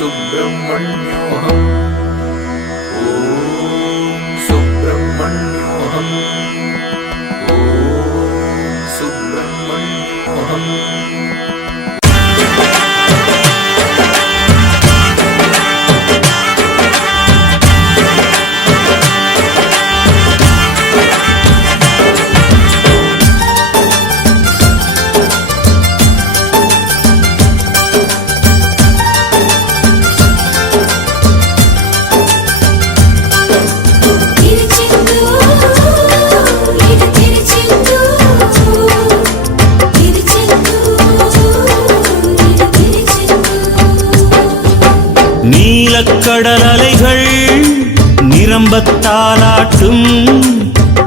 सुब्रह्मण्योऽहम् ॐ सुब्रह्मण्योऽहम् ॐ सुब्रह्मण्योऽहम् நீலக்கடல் அலைகள் நிரம்பத்தாலாட்டும்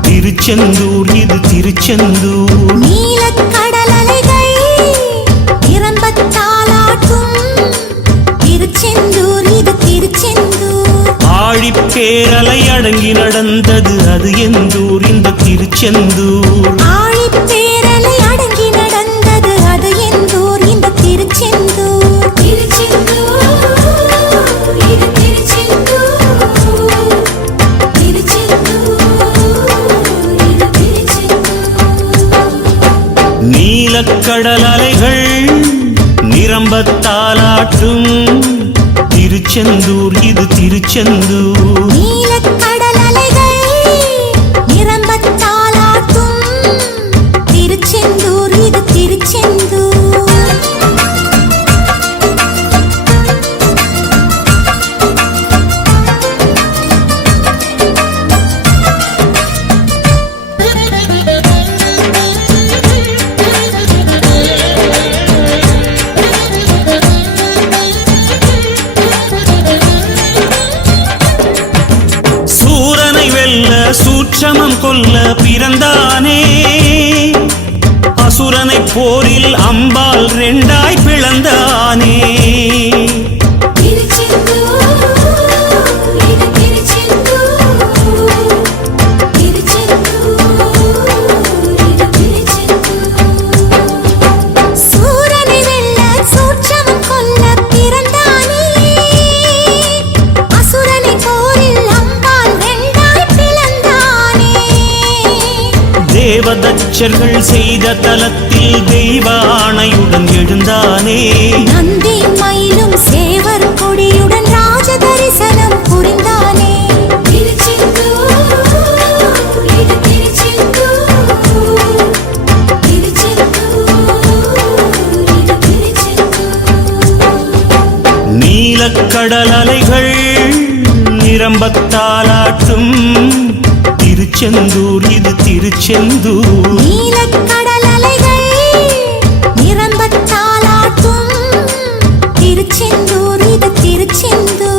திருச்செந்தூர் இது திருச்செந்தூர். நீலக்கடல் அலைகள் நிரம்பத்தாலாட்டும் திருச்செந்தூர் இது திருச்செந்தூர். ஆழிப்பேரலை அடங்கி நடந்தது அது எந்தூர் இந்த திருச்செந்தூர். ஆழிப்பேரலை அடங்கி நடந்தது அது எந்தூர் இந்த திருச்செந்தூர். நீலக்கடல் அலைகள் நிரம்பத்தாலாட்டும் திருச்செந்தூர் இது திருச்செந்தூர். நீலக்கடல் அலைகள் நிரம்பத்தாலாட்டும் திருச்செந்தூர் இது திருச்செந்தூர். சூட்சமம் கொல்ல பிறந்தானே அசுரனை போரில் அம்பால் ரெண்டாய் பிளந்தானே. தேவதச்சர்கள் செய்த தலத்தில் தெய்வ ஆணையுடன் எழுந்தானே. நந்தி மயிலும் சேவர் கொடியுடன் ராஜ தரிசனம் புரிந்தானே. நீலக்கடல் அலைகள் நிரம்பத்தாலாட்டும் திருச்செந்தூர் இது திருச்செந்தூர். நீலக்கடல் அலைகள் நிரம்பத்தாலாட்டும் திருச்செந்தூர் இது திருச்செந்தூர்.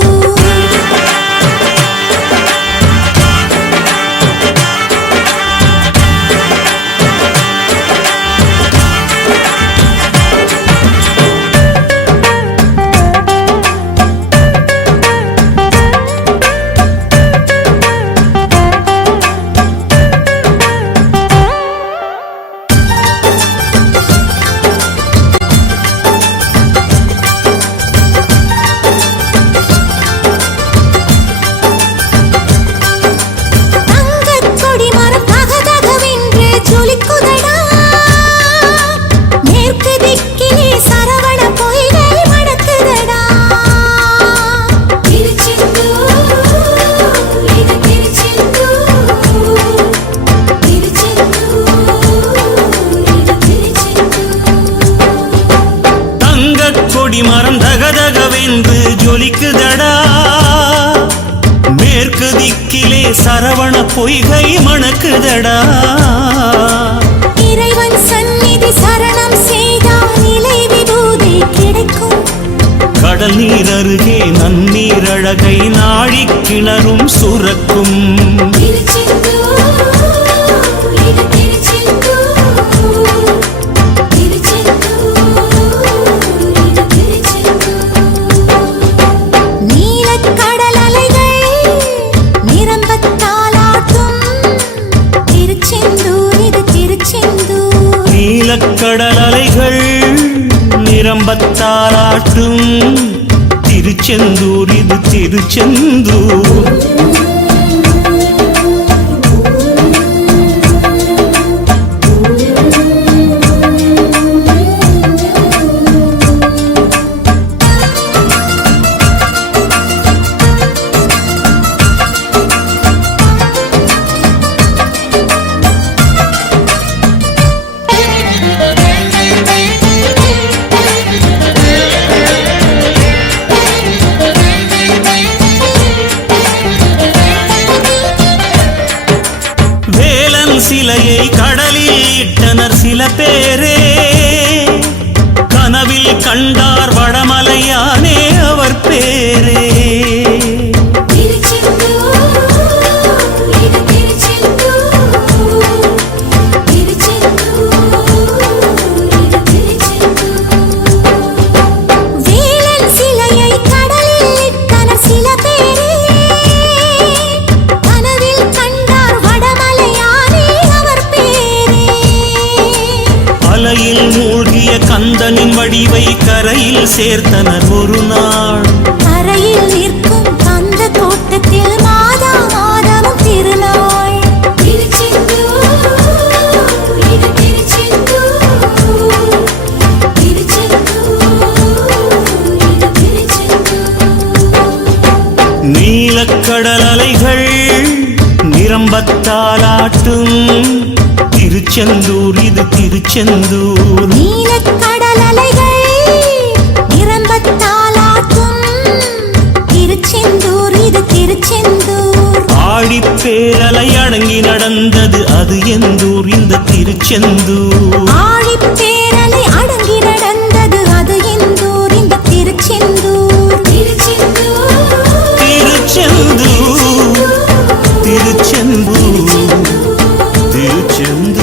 மரம் தகதகவென்று ஜொலிக்குதடா மேற்கு திக்கிலே சரவண பொய்கை மணக்குதடா. இறைவன் சந்நிதி சரணம் செய்தால் நிலை விபூதி கிடைக்கும். கடல் நீர் அருகே நன்னீர் அழகை நாழி கிணறும் சுரக்கும். நீலக்கடல் அலைகள் நிரம்பத்தாலாட்டும் திருச்செந்தூர் இது திருச்செந்தூர். நீலக்கடல் அலைகள் நிரம்பத்தாலாட்டும் திருச்செந்தூர் இது திருச்செந்தூர். சிலையை கடலில் இட்டனர் சில பேரே, கனவில் கண்டார் வடமலையானே அவர் பேரே. மூழ்கிய கந்தனின் வடிவை கரையில் சேர்த்தனர் ஒரு நாள். கரையில் நிற்கும் கந்த தோட்டத்தில் மாதா மாதமும் திருநாள். நீலக்கடல் அலைகள் நிரம்பத்தாலாட்டும் திருச்செந்தூர் இது திருச்செந்தூர். நீலக்கடல் அலைகள் நிரம்பத்தாலாட்டும் திருச்செந்தூர் இது திருச்செந்தூர். ஆழிப்பேரலை அடங்கி நடந்தது அது எந்தூர் இந்த திருச்செந்தூர். ஆழிப்பேரலை அடங்கி நடந்தது அது எந்தூர் இந்த திருச்செந்தூர். திருச்செந்தூர் திருச்செந்தூர் திருச்செந்தூர்.